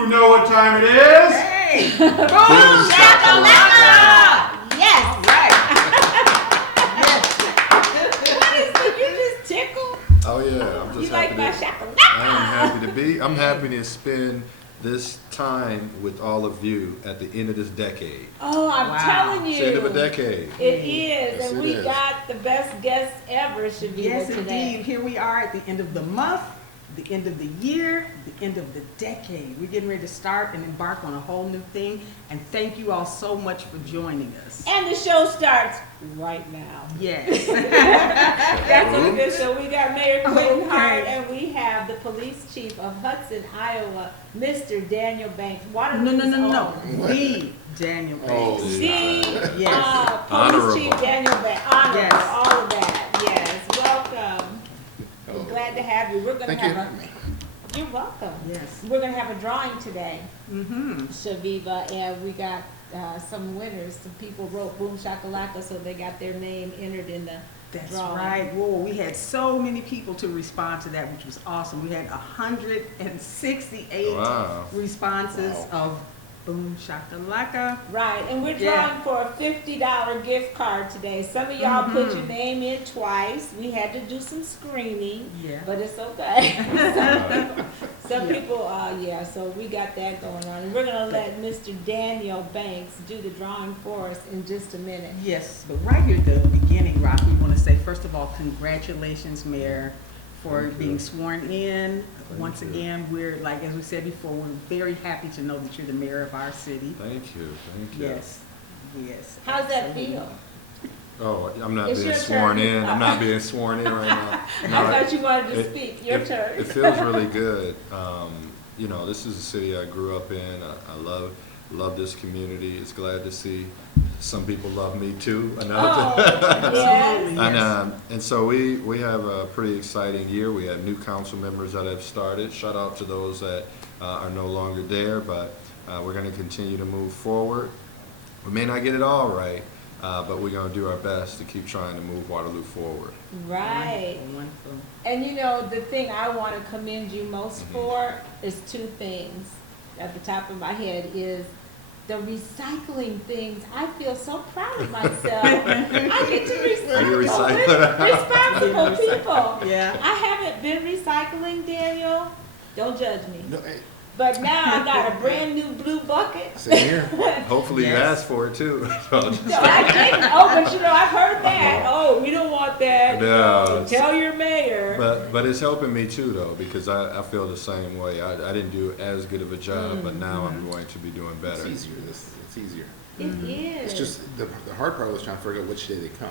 You know what time it is? Hey! Boom shakalaka! Yes! All right. What is it? You just tickled? Oh yeah, I'm You just like happy my to. shakalaka? I am happy to be. I'm happy to spend this time with all of you at the end of this decade. Oh, I'm Wow. telling you. It's the end of a decade. It is, Yes, and it we is. got the best guests ever, Chaveevah, Yes, today. indeed. Here we are at the end of the month, the end of the year, the end of the decade. We're getting ready to start and embark on a whole new thing. And thank you all so much for joining us. And the show starts right now. Yes. That's what it is. So we got Mayor Quentin Hart, Okay. and we have the police chief of Hudson, Iowa, Mr. Daniel Banks. No. The Daniel Oh, Banks. The Yes. police Honorable. chief Daniel Banks. Honorable, Yes. all of that. Yes, welcome. We're glad to have you. We're going to Thank you. have You're welcome. Yes. We're going to have a drawing today, Mm-hmm. Chaveevah, and we got some winners. Some people wrote Boom Shakalaka, so they got their name entered in the That's drawing. right. Whoa, we had so many people to respond to that, which was awesome. We had 168 Wow. responses of Boom Shakalaka. Right, and we're Yeah. drawing for a $50 gift card today. Some of y'all put Mhm. your name in twice. We had to do some screening, Yeah. but it's okay. Some Yeah. people, yeah, so we got that going on. And we're gonna let Mr. Daniel Banks do the drawing for us in just a minute. Yes, but right here at the beginning, Rock, we want to say, first of all, congratulations, Mayor, for Thank you. being sworn in. Once you. again, we're, like, as we said before, we're very happy to know that you're the mayor of our city. Thank you. Thank you. Yes, yes. How's that absolutely. feel? Oh, I'm not It's being your sworn turn. in. I'm not being sworn in right now. I No, thought you wanted to it- speak. Your turn. It feels really good. You know, this is a city I grew up in. I love this community. It's glad to see some people love me too. Oh, yes. And so we have a pretty exciting year. We have new council members that have started. Shout out to those that are no longer there, but we're going to continue to move forward. We may not get it all right, but we're going to do our best to keep trying to move Waterloo forward. Right. Wonderful, wonderful. And you know, the thing I want to commend you most Mm-hmm. for is two things at the top of my head is the recycling things. I feel so proud of myself. I get to Are you recycle with recycling? responsible people. Yeah. I haven't been recycling, Daniel. Don't judge me. No, hey, But now I got a brand new blue bucket. same here. Hopefully you Yes. asked for it too. No, I didn't. Oh, but you know, I've heard that. Oh, we don't want that. No. Tell your mayor. But it's helping me too though, because I feel the same way. I didn't do as good of a job, but now I'm going to be doing It's better. easier. It's easier. It is. It's just the hard part was trying to figure out which day they come.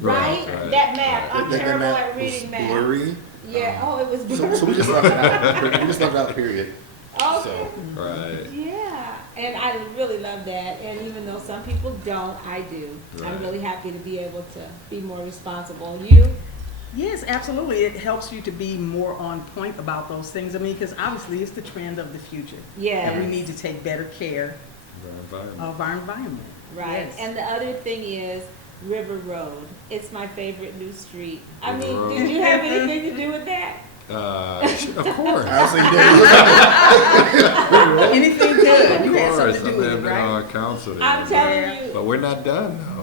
Right? Right. That map. I'm That terrible map at reading was maps. blurry. Yeah. Oh, it was blurry. So we just left it out. We just left it out. Period. Okay. So Right. Yeah, and I really love that. And even though some people don't, I do. I'm Right. really happy to be able to be more responsible. You? Yes, absolutely. It helps you to be more on point about those things. I mean, because obviously it's the trend of the future. Yes. And we need to take better care The environment. of our environment. Right. Yes. And the other thing is River Road. It's my favorite new street. I River mean, Road. did you have anything to do with that? Of course. I was thinking, Anything good? You had Of something course. to do I've with it, been right? on council there. I'm telling you. But we're not done though.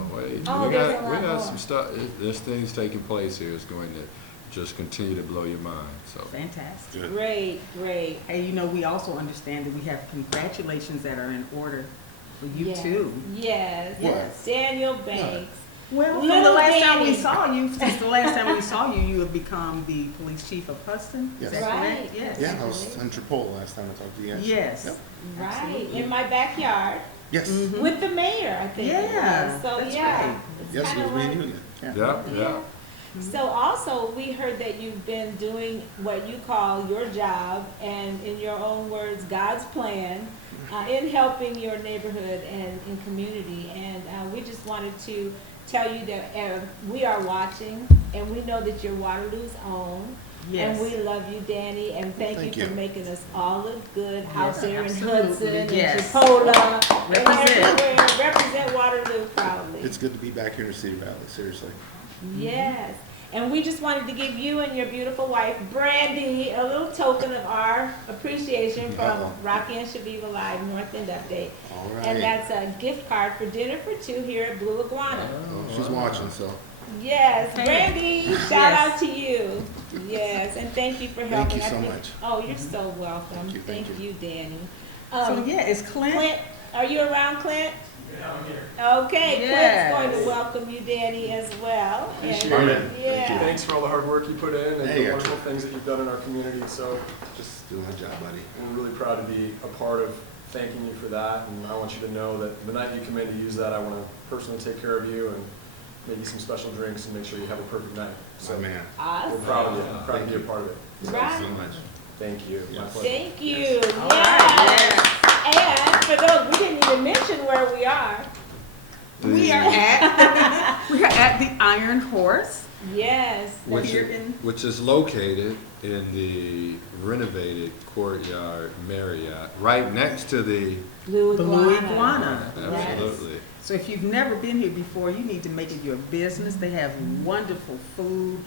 Oh, we there's a got lot more. some stuff. There's things taking place here. It's going to just continue to blow your mind. So Fantastic. Good. Great, great. And you know, we also understand that we have congratulations that are in order for you Yes. too. Yes. What? Daniel Banks. Well, from Little the last time we Danny. saw you, since the last time we saw you, you have become the police chief of Hudson. Yes. Is that Right. correct? Yes. yeah, I was in Tripoli last time I talked to you guys. Yes. Yep. Right. Absolutely. In my backyard Yes. Mhm. with the mayor, I think. it Yeah, was. So that's yeah. right. It's Yes, it kinda was me and like- you again. Yeah. yeah, yeah. So also, we heard that you've been doing what you call your job, and in your own words, God's plan, in helping your neighborhood and in community. And we just wanted to tell you that we are watching, and we know that you're Waterloo's own. Yes. And we love you, Danny, and thank Thank you for you. making us all look good out Yes, there in absolutely. Hudson and Yes. Chipola. Represent. And everywhere. Represent Waterloo proudly. It's good to be back here in the Cedar Valley. Seriously. Yes. And we just wanted to give you and your beautiful wife, Brandy, a little token of our appreciation from Rocki and Chaveevah Live North End Update. All right. And that's a gift card for dinner for two here at Blue Iguana. Oh, she's watching, so. Yes, Hey. Brandy, shout Yes. out to you. Yes, and thank you for helping. Thank you so I think- much. Oh, you're so welcome. Thank you, thank Thank you, Danny. So yeah, is Clint? Clint, are you around, Clint? Yeah, I'm here. Okay, Yes. Clint's going to welcome you, Danny, as well. Appreciate And- it. Yeah. Thanks for all the hard work you put in and Hey, the I wonderful things that you've done in our community. So Just doing my job, buddy. I'm really proud to be a part of thanking you for that. And I want you to know that the night you come in to use that, I want to personally take care of you and make you some special drinks and make sure you have a perfect night. So, So man, we're Awesome. proud of you. I'm proud Thank to be a you. part of it. thank Right. you so much. Thank you. My Yes. pleasure. Thank you. All right, Yes. And for those, we didn't even mention where we are. We are at the Iron Horse. Yes. Which Here is, in- which is located in the renovated Courtyard Marriott, right next to the, Blue Blue Iguana. Iguana. Yes. absolutely. So if you've never been here before, you need to make it your business. They have wonderful food,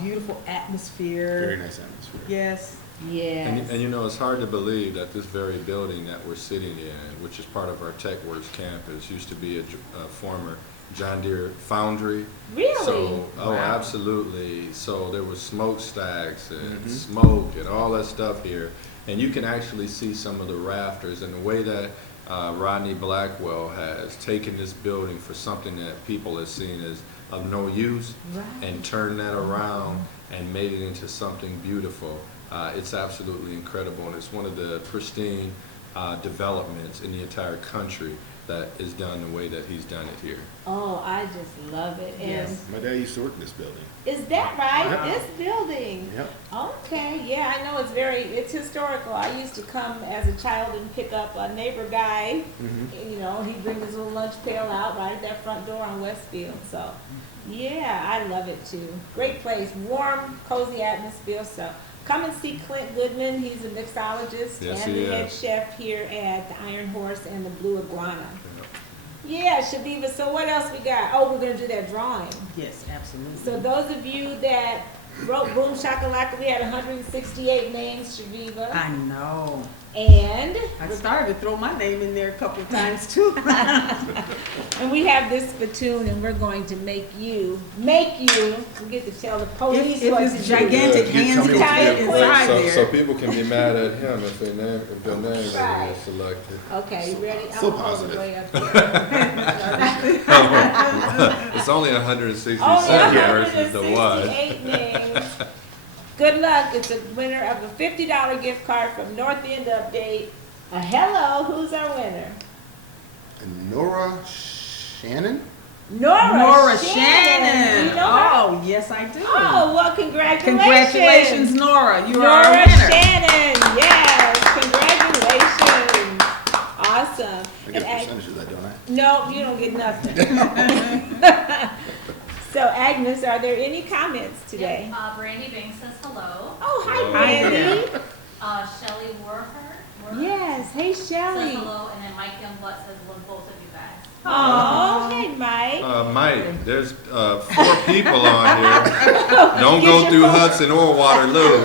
beautiful atmosphere. Very nice atmosphere. Yes. Yes. And you know, it's hard to believe that this very building that we're sitting in, which is part of our TechWorks campus, used to be a former John Deere foundry. Really? So, oh, Wow. absolutely. So there was smokestacks and Mhm. smoke and all that stuff here. And you can actually see some of the rafters and the way that Rodney Blackwell has taken this building for something that people have seen as of no use Right. and turned that around and made it into something beautiful. It's absolutely incredible, and it's one of the pristine developments in the entire country that is done the way that he's done it here. Oh, I just love it. And Yes. My dad used to work in this building. is that right? Yeah. This building? Yep. Okay, yeah, I know it's historical. I used to come as a child and pick up a neighbor guy. Mm-hmm. You know, he'd bring his little lunch pail out right at that front door on Westfield. So, yeah, I love it too. Great place, warm, cozy atmosphere. So, come and see Clint Goodman. He's a mixologist Yes, and he the head is. chef here at the Iron Horse and the Blue Iguana. Yeah, Chaveevah, so what else we got? Oh, we're gonna do that drawing. Yes, absolutely. So those of you that wrote Boom Shakalaka, we had 168 names, Chaveevah. I know. And, I started to throw my name in there a couple of times too. and we have this spittoon and we're going to make you, we get to tell the police If what it's to do. gigantic You tell hands me what can to fit do. inside So there. people can be mad at him if their name Right. is selected. Okay, you ready? So I'm gonna hold it positive. way up here. It's only 167 Only versus the one. 168 names. Good luck. It's a winner of a $50 gift card from North End Update. Hello, who's our winner? And Nora Shannon? Nora Shannon. You know her? Oh, yes, I do. Oh, well, congratulations. Congratulations, Nora. You are our Nora winner. Shannon. Yes, congratulations. Awesome. I get a percentage of that, don't I? No, you don't get nothing. So, Agnes, are there any comments today? Yep, Brandy Banks says hello. Oh, hi, Hello. Brandy. Shelley Warher Yes, hey, says Shelley. hello, and then Mike Youngblood says love both of you guys. Oh, hey, Mike. Mike, there's 4 people on here. Don't Get go your through phone. Hudson or Waterloo.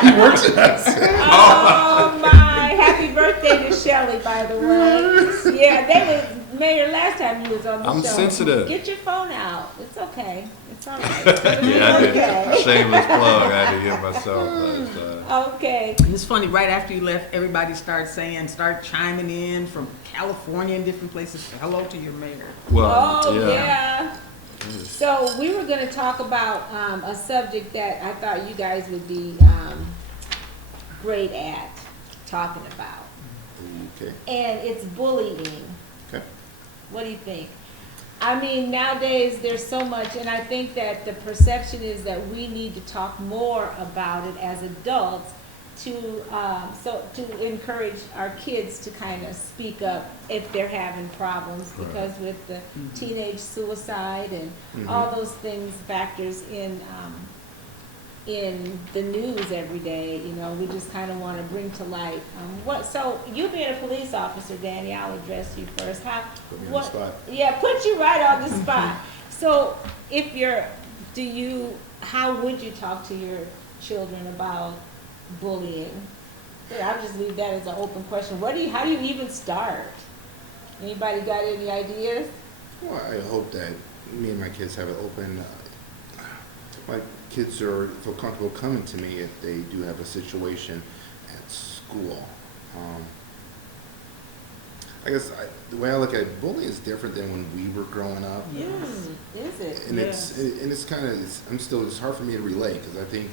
He works at us. Oh, my. Happy birthday to Shelley, by the way. Yeah, they was, Mayor, last time you was on the I'm show. sensitive. Get your phone out. It's okay. It's all right. Yeah, I did. Okay. Shameless plug. I had to give myself. But, Okay. It's funny, right after you left, everybody started chiming in from California and different places. Hello to your mayor. well, Oh, yeah. yeah. So we were gonna talk about, a subject that I thought you guys would be, great at talking about. Okay. And it's bullying. Okay. What do you think? I mean, nowadays, there's so much, and I think that the perception is that we need to talk more about it as adults to, to encourage our kids to kind of speak up if they're having problems, Right. because with the teenage suicide and all those things, factors in the news every day, you know, we just kind of want to bring to light. So you being a police officer, Danny, I'll address you first. Put me on the spot. Yeah, put you right on the spot. So if your how would you talk to your children about bullying? I'll just leave that as an open question. How do you even start? Anybody got any ideas? Well, I hope that me and my kids have it open. My kids feel comfortable coming to me if they do have a situation at school. I guess the way I look at it, bullying is different than when we were growing up. Is it? And Yes. it's kind of, it's hard for me to relate because I think,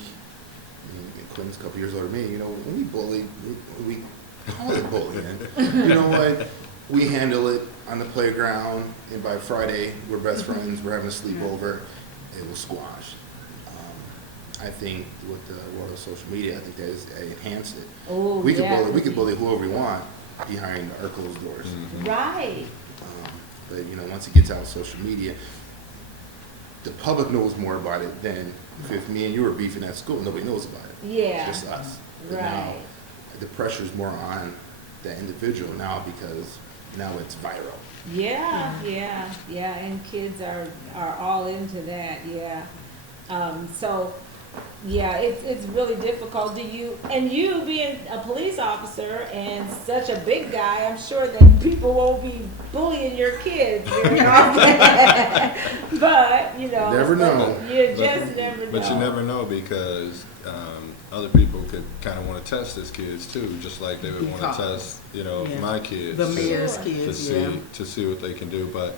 Quentin's a couple years older than me, when we bullied, I wasn't bullying. You know what? We handle it on the playground, and by Friday, we're best friends, we're having a sleepover, it was squashed. I think with the world of social media, I think that has enhanced it. Oh, We yeah. could bully whoever we want behind our closed doors. Right. But once it gets out of social media, the public knows more about it than if me and you were beefing at school. Nobody knows about it. Yeah. It's just us. But now Right. the pressure's more on the individual now because now it's viral. Yeah, and kids are all into that, yeah. So, yeah, it's really difficult. You being a police officer and such a big guy, I'm sure that people won't be bullying your kids very often. But, Never know. You just never know. But you never know because other people could kind of want to test his kids too, just like they would want to test, Yeah. my kids. The to- mayor's Sure. kids, to see what they can do. But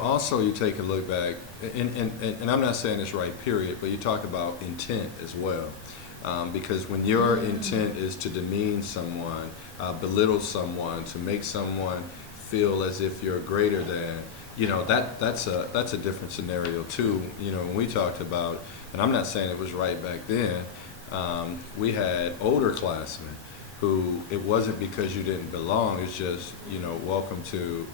also you take a look back, and I'm not saying it's right, period. But you talk about intent as well, because when your intent is to demean someone, belittle someone, to make someone feel as if you're greater than, that's a different scenario too. When we talked about, and I'm not saying it was right back then. We had older classmen who it wasn't because you didn't belong. It's just welcome to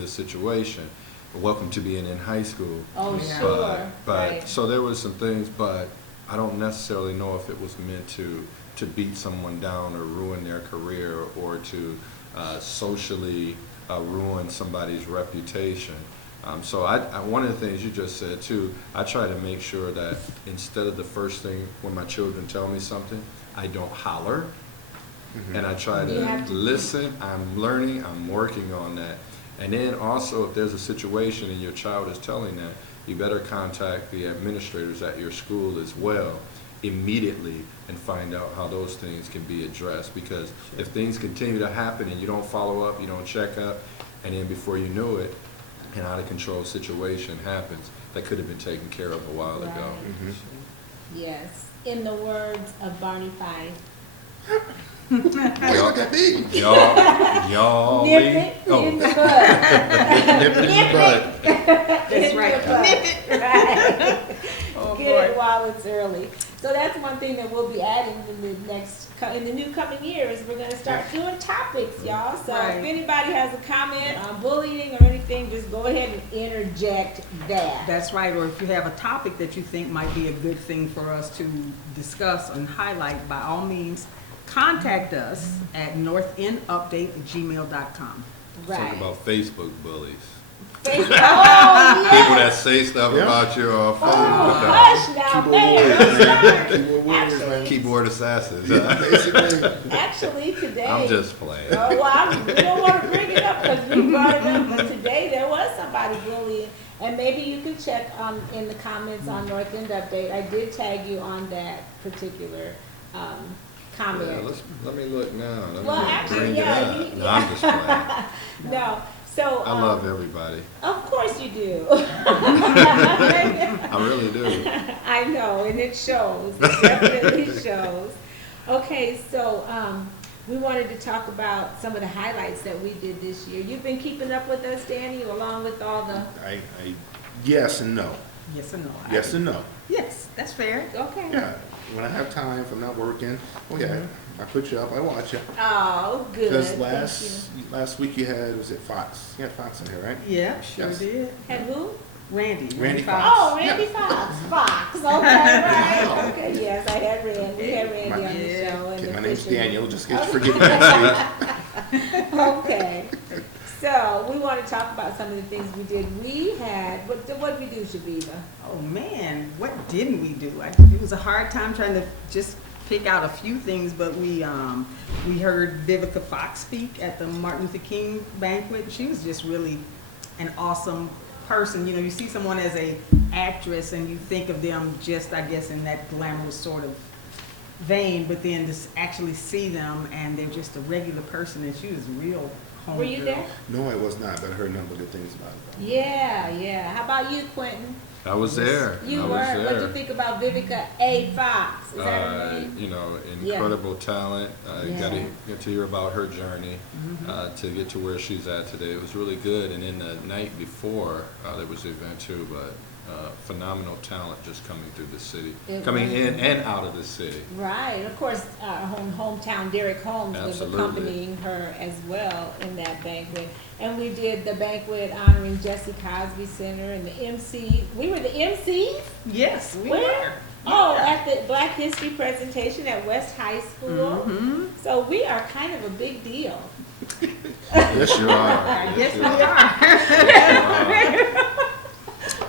the situation, welcome to being in high school. Oh, Yeah. sure. But Right. so there was some things, but I don't necessarily know if it was meant to beat someone down or ruin their career or to socially ruin somebody's reputation. So one of the things you just said too, I try to make sure that instead of the first thing when my children tell me something, I don't holler, and I try You have to to- listen. I'm learning, I'm working on that. And then also if there's a situation and your child is telling that, you better contact the administrators at your school as well immediately and find out how those things can be addressed, because if things continue to happen and you don't follow up, you don't check up, and then before you know it, an out of control situation happens that could have been taken care of a while ago. Right. Yes. In the words of Barney Fife. Why you look at me? Y'all, Nip me? it in the bud. Nip it in the bud. That's In right. the bud. Nip it. Right. Oh, Get boy. it while it's early. So that's one thing that we'll be adding in the new coming years. We're going to start doing topics, y'all. So Right. if anybody has a comment on bullying or anything, just go ahead and interject that. That's right, or if you have a topic that you think might be a good thing for us to discuss and highlight, by all means, contact us at northendupdate@gmail.com. Right. Talk about Facebook bullies. Oh, People yeah. that say stuff Yeah. about your Oh, phone. hush now, Keyboard man. warriors, Keyboard warriors, man. Keyboard assassins. Basically. Actually, today. I'm just playing. Oh, well, we don't want to bring it up because we brought it up, but today there was somebody bullying. And maybe you could check in the comments on North End Update. I did tag you on that particular comment. Yeah, let me look now. Let me Well, actually, bring it yeah, up. you- No, I'm just playing. No, so. I love everybody. Of course you do. I really do. I know, and it shows. It definitely shows. Okay, so we wanted to talk about some of the highlights that we did this year. You've been keeping up with us, Danny, along with all the. I yes and no. Yes or no? Yes and no. Yes, that's fair. Okay. Yeah. When I have time, if I'm not working, I put you up, I watch you. Oh, good. Because Thank last week you had, was it Fox? You had Fox in here, right? Yeah, sure Yes. did. you. And who? Randy Fox. Oh, Randy Fox. Fox. Okay, right. Okay, yes, I had Randy. We had Randy on the Yeah. show. And Okay, the my name's fisherman. Daniel, just in case you forget next week. Okay. So we want to talk about some of the things we did. We had, what did we do, Chaveevah? Oh man, what didn't we do? It was a hard time trying to just pick out a few things, but we heard Vivica Fox speak at the Martin Luther King banquet. She was just really an awesome person. You know, you see someone as a actress and you think of them just, I guess, in that glamorous sort of vein, but then to actually see them and they're just a regular person, and she was real home. Were you girl. there? No, I was not, but I heard nothing but good things about it. Yeah, yeah. How about you, Quentin? I was there. You I were. was there. What'd you think about Vivica A. Fox? Is that her name? You know, Yeah. incredible talent. Yeah. Got to get to hear about her journey Mm-hmm. to get to where she's at today. It was really good. And then the night before, there was the event too, but phenomenal talent just coming through the city, coming in and out of the city. Right. Of course, our hometown, Derek Holmes, Absolutely. was accompanying her as well in that banquet. And we did the banquet honoring Jesse Cosby Center and the MC. We were the MCs? Yes, we Where? were. Oh, Yeah. at the Black History presentation at West High School. Mhm. So we are kind of a big deal. Yes, you are. Yes, we are. Yes, you are.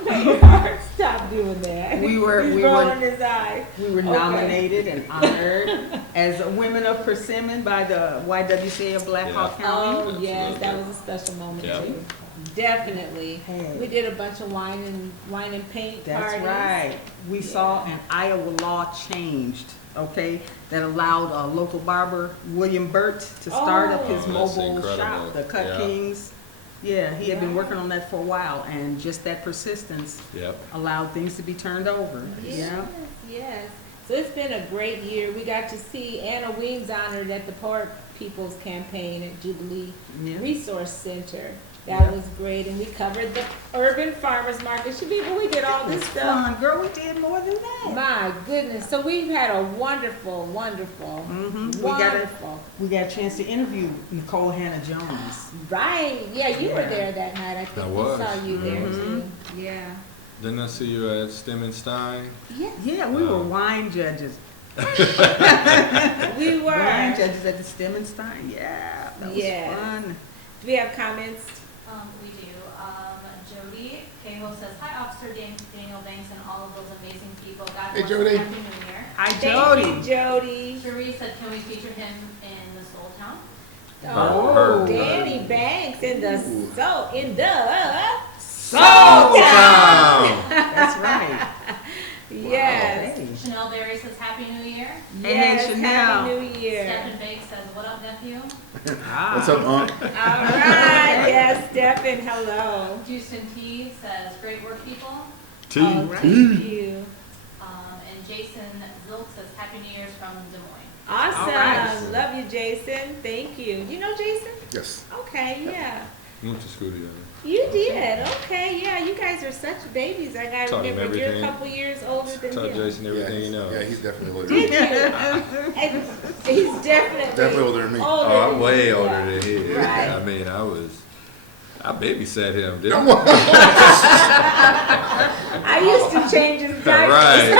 Mayor Hart, stop doing that. We were- He's we were- rolling his eyes. We were Okay. nominated and honored as Women of Persimmon by the YWCA of Black Hawk Yeah. County. Oh, yes, Absolutely. that was a special moment Yeah. too. Definitely. Hey. We did a bunch of wine and paint That's parties. right. We saw an Iowa law changed, okay, that allowed local barber William Burt to start up his Oh. That's mobile incredible. shop, the Cut Yeah. Kings. Yeah, he had been Yeah. working on that for a while, and just that persistence Yep. allowed things to be turned over. Yes, Yeah. yes. So it's been a great year. We got to see Anna Weems honored at the Poor People's Campaign at Jubilee Yeah. Resource Center. That Yeah. was great, and we covered the urban farmers market. Chaveevah, we did all this stuff. Fun, girl, we did more than that. My goodness. So we've had a wonderful, wonderful, Mhm. wonderful. We got a chance to interview Nicole Hannah Jones. Right. Yeah, you were Yeah. there that night. I think I we was. saw you there Mhm. too. Yeah. Didn't I see you at Stemmenstein? Yes. Yeah, we were Oh. wine judges. We were. Wine judges at the Stemmenstein. Yeah, that was Yes. fun. Do we have comments? We do. Jody Cahill says, hi, Officer Daniel Banks and all of those amazing people. God Hey, bless Jody. you. Happy New Year. Hi, Thank Jody. you, Jody. Cherie said, can we feature him in the Soul Town? Oh, Her. Danny Banks in the Ooh. Soul Town. That's right. Yes. Hey. Chanel Berry says, happy New Year. Yes, Chanel. Happy New Year. Stephen Bake says, what up, nephew? What's up, Unc? All right. Yes, Stephen, hello. Houston T says, great work, people. T. Oh, thank you. And Jason Zilk says, happy New Year's from Des Moines. Awesome. All right. Love you, Jason. Thank you. You know Jason? Yes. Okay, yeah. We went to school together. You did. Okay, yeah. You guys are such babies. I gotta Taught him remember you're a everything. couple years older than Tell him. Jason everything he knows. Yeah, he's definitely older. Did you? And he's definitely Definitely older than me. older Oh, I'm than way you. older Yeah. than he is. Right. I mean, I babysat him, didn't Come I? on. I used to change his diapers. Right.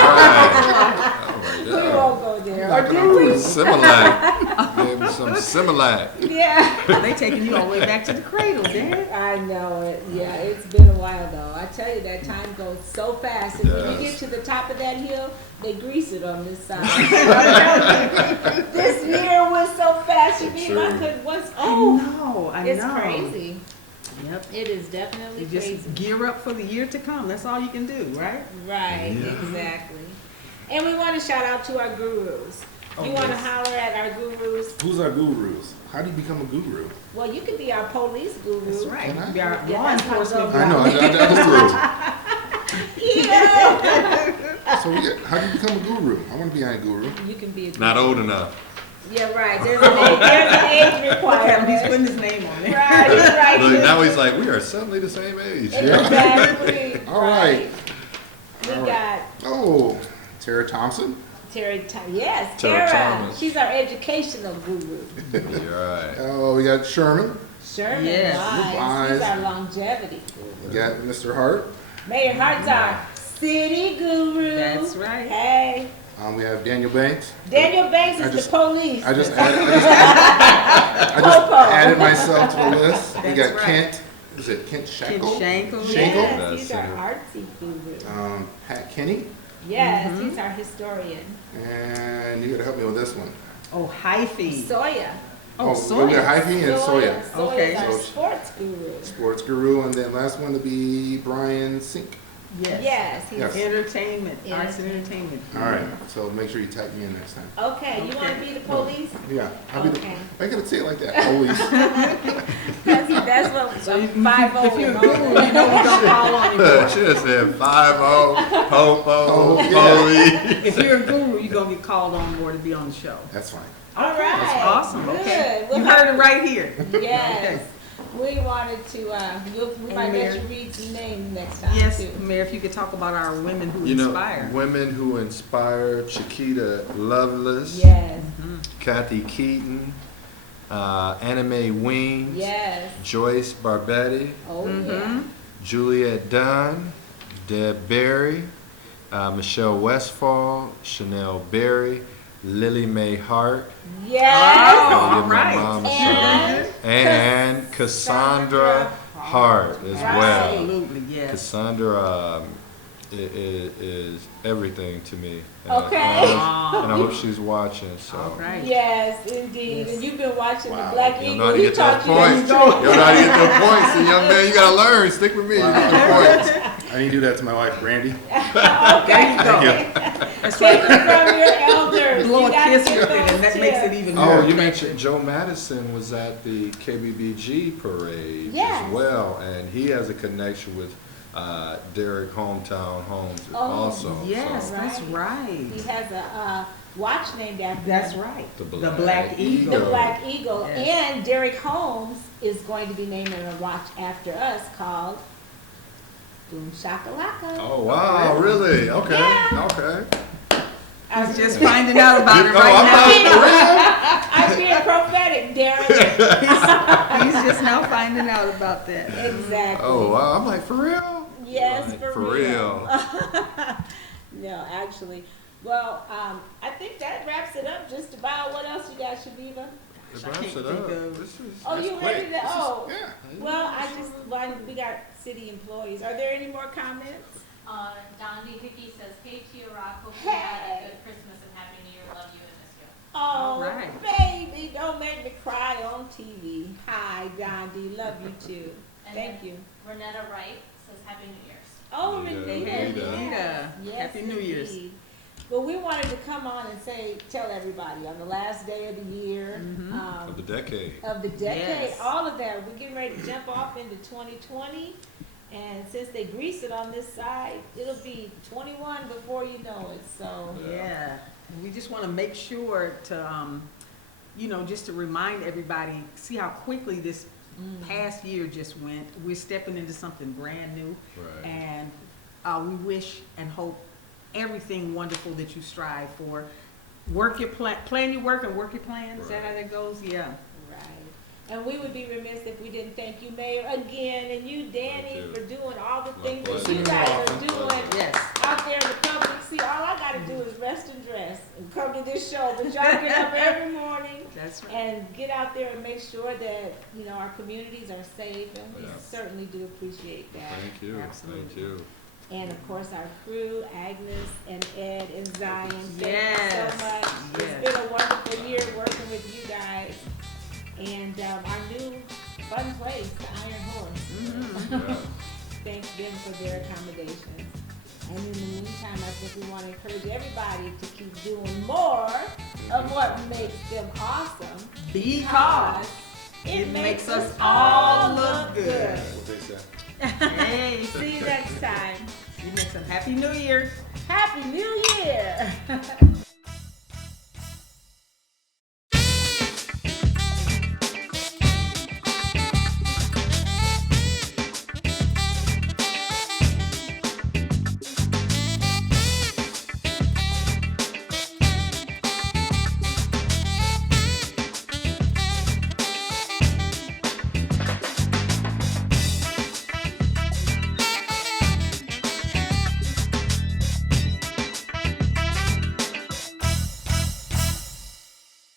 Oh We my God. won't go there. Knock it on Similac. Gave him some Similac. Yeah. They taking you all the way back to the cradle, Dad. I know it. Yeah, it's been a while though. I tell you, that time goes so fast. And when you Yes. get to the top of that hill, they grease it on this side. I'm telling you, this year was so fast. You mean I True. could once? I Oh, know, I it's know. crazy. Yep. It is definitely You just crazy. gear up for the year to come. That's all you can do, right? Right, Yeah. exactly. And we want to shout out to our gurus. Oh, You want to yes. holler at our gurus? Who's our gurus? How do you become a guru? Well, you could be our police guru. That's right. Can I? Be our Yeah, law that's my enforcement. goal. I know. I just do Yeah. it. So how do you become a guru? I want to be a guru. You can be a guru. Not old enough. Yeah, right. There's an age requirement. He's putting his name on it. Right, he's right. Look, now he's like, we are suddenly the same age. Exactly. All right. We All right. got Oh, Tara Thompson. Terry. Yes, Tara Tara. Thomas. She's our educational guru. You're right. Oh, we got Sherman. Sherman Yes. Wise. She's Wise. our longevity. We got Mr. Hart. Mayor Hart's our city guru. That's right. Hey. We have Daniel Banks. Daniel Banks I is just- the police. I just added I just added myself to the list. We That's got right. Kent, is it Kent Kent Shackle? Shankle. Shankle? Yes, he's our That's artsy guru. Pat Kenny, Yes, he's our historian. and you gotta help me with this one. Oh, hyphy. Soya. Oh, we got soya. Hyphy and Soya. Soya Okay. is our So- sports guru. Sports guru, and then last one to be Brian Sink. Yes. Yes, he's Yes. Entertainment, arts and entertainment. All right, so make sure you tag me in next time. okay. You want to be the police? Yeah, I'll be Okay. I gotta say it like that, always. That's what So you, 5-0 if you're is a guru, you know we're gonna call on you. She just said 5-0, Popo, Oh, yeah. police. If you're a guru, you're gonna get called on board to be on the show. That's fine. All right. That's awesome. Good. Okay. We'll You have- heard it right here. Yes. We wanted to, we might Mayor. let you read some names next time Yes, too. Mayor, if you could talk about our women who You know, inspire. women who inspire: Chiquita Loveless, Yes, Kathy Keaton, Anime Wings, yes. Joyce Barbetti, Oh, yeah. Mm-hmm. Juliet Dunn, Deb Berry, Michelle Westfall, Chanel Berry, Lily Mae Hart, Yes. Oh, Gotta give all my right. mom a shout out. And Cassandra Hart as Right. well. Absolutely, yes. Cassandra is everything to me. And Okay. and I hope she's watching. So. All right. Yes, indeed. Yes. And you've been watching Wow. the Black You Eagle. know how to He get those taught you points. You that. know how to get those points. See, young man, you gotta learn. Stick with me. You get the points. I need to do that to my wife, Brandy. There you go. That's Take right. it from your elders. Blow You a gotta kiss get with it, and those that makes it tips. even more. Oh, you effective. mentioned Joe Madison was at the KBBG parade Yes. as well, and he has a connection with Derek Hometown Homes Oh, also. Yes, so that's He right. has a watch named after That's him. right. The The Black Black Eagle. The Eagle. Black Eagle. Yes. And Derek Holmes is going to be naming a watch after us called Boom Shakalaka. Oh wow, really? Okay, Yeah. okay. He's just finding out about it Oh, right I'm now. I'm being prophetic, Derek. He's just now finding out about that. Exactly. Oh wow, I'm like, for real? Yes, Like, for real. No, actually. Well, I think that wraps it up just about. What else you got, Chaveevah? It I wraps can't it think up. of- This is Oh, that's you quick. ready to? Oh, Yeah. well, we got city employees. Are there any more comments? Don D. Hickey says, hey Tia Rock, hope you had a good Christmas and Happy New Year. Love you and miss you. Oh, right. baby, don't make me cry on TV. Hi, Gandhi, love you too. And Thank then you. Renetta Wright says, Happy New Year's. Oh, Rita, Renita. Rita. Yes, Rita. Happy New Year's. indeed. Well, we wanted to come on and tell everybody on the last day of the year, Of the decade. of the decade, Yes. all of that. We're getting ready to jump off into 2020. And since they grease it on this side, it'll be 21 before you know it. So, Yeah, and we just want to make sure to, just to remind everybody, see how quickly this past year just went. We're stepping into something brand new, Right. and we wish and hope everything wonderful that you strive for. Work your plan your work and work your plan. Is that how that goes? Yeah. right. And we would be remiss if we didn't thank you, Mayor, again, and you, Danny, Thank you. for doing all the My things that pleasure. you guys are My doing pleasure. Yes. out there in the public. See, all I gotta do is rest and dress and come to this show, but y'all get up every morning That's right. and get out there and make sure that, our communities are safe, and we Yeah. certainly do appreciate that. Thank you. Absolutely. Thank you. And of course, our crew, Agnes and Ed and Zion, thank you Yes. so much. Yes. It's been a wonderful year working with you guys. And our new fun place, the Iron Horse. Mhm. Yeah. Thanks them for their accommodations. And in the meantime, I think we want to encourage everybody to keep doing more of what makes them awesome. Because it makes us all look good. What they say. Hey, See you next time. see you next time. Happy New Year. Happy New Year!